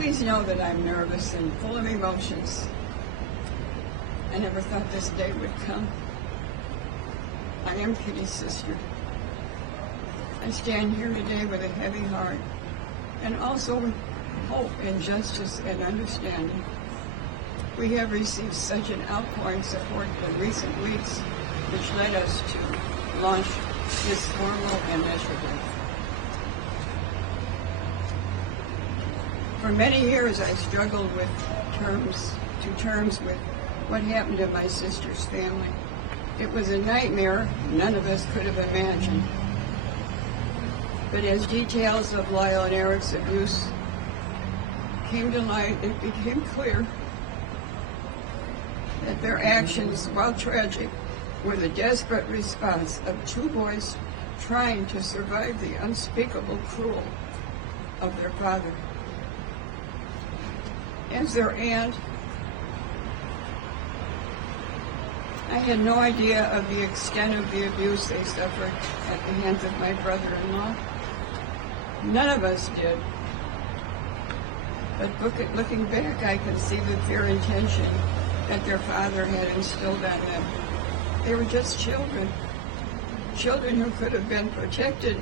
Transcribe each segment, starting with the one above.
Please know that I'm nervous and full of emotions. I never thought this day would come. I am Kitty's sister. I stand here today with a heavy heart and also with hope and justice and understanding. We have received such an outpouring support in recent weeks, which led us to launch this formal initiative. For many years, I struggled with terms with what happened to my sister's family. It was a nightmare none of us could have imagined. But as details of Lyle and Erik's abuse came to light, it became clear that their actions, while tragic, were the desperate response of two boys trying to survive the unspeakable cruelty of their father. As their aunt, I had no idea of the extent of the abuse they suffered at the hands of my brother-in-law. None of us did. But looking back, I can see the pure intention that their father had instilled on them. They were just children who could have been protected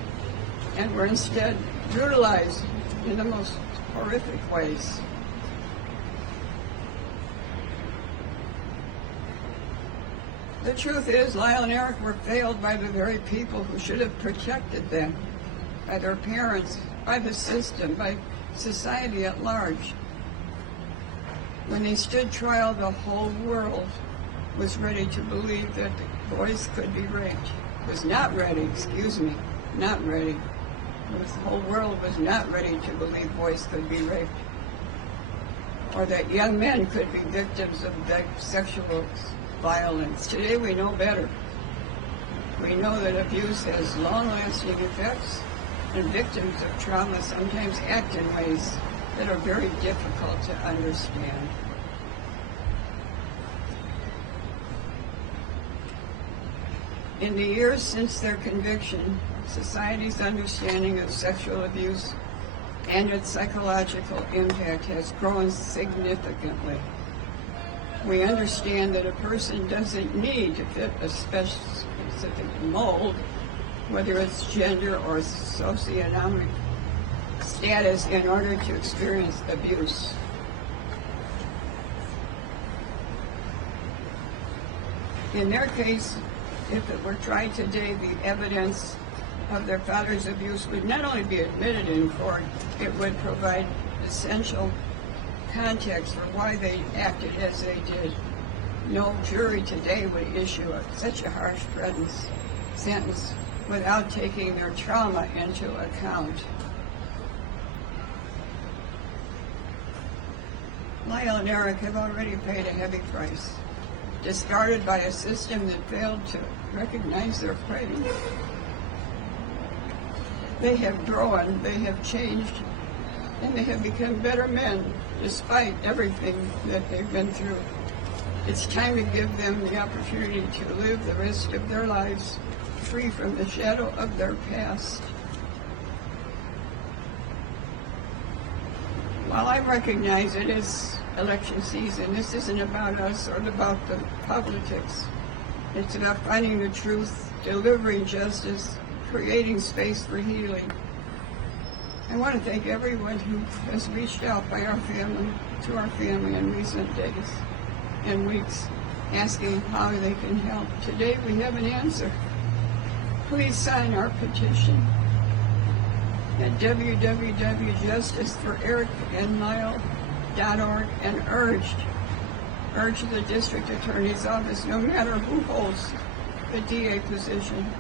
and were instead brutalized in the most horrific ways. The truth is, Lyle and Erik were failed by the very people who should have protected them, by their parents, by the system, by society at large. When they stood trial, the whole world was ready to believe that the boys could be raped. Was not ready, not ready. The whole world was not ready to believe boys could be raped, or that young men could be victims of sexual violence. Today we know better. We know that abuse has long-lasting effects, and victims of trauma sometimes act in ways that are very difficult to understand. In the years since their conviction, society's understanding of sexual abuse and its psychological impact has grown significantly. We understand that a person doesn't need to fit a specific mold, whether it's gender or socioeconomic status, in order to experience abuse. In their case, if it were tried today, the evidence of their father's abuse would not only be admitted in court, it would provide essential context for why they acted as they did. No jury today would issue such a harsh sentence without taking their trauma into account. Lyle and Erik have already paid a heavy price, discarded by a system that failed to recognize their pain. They have grown, they have changed, and they have become better men despite everything that they've been through. It's time to give them the opportunity to live the rest of their lives free from the shadow of their past. While I recognize it is election season, this isn't about us or about the politics. It's about finding the truth, delivering justice, creating space for healing. I want to thank everyone who has reached out to our family in recent days and weeks, asking how they can help. Today we have an answer. Please sign our petition at www.justiceforerikandlyle.org and urge the district attorney's office, no matter who holds the DA position,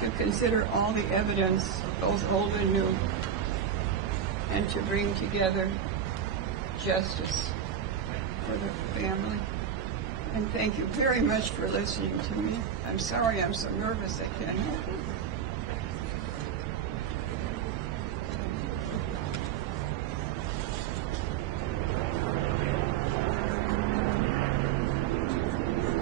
to consider all the evidence, both old and new, and to bring together justice for the family. And thank you very much for listening to me. I'm sorry I'm so nervous I can't help it.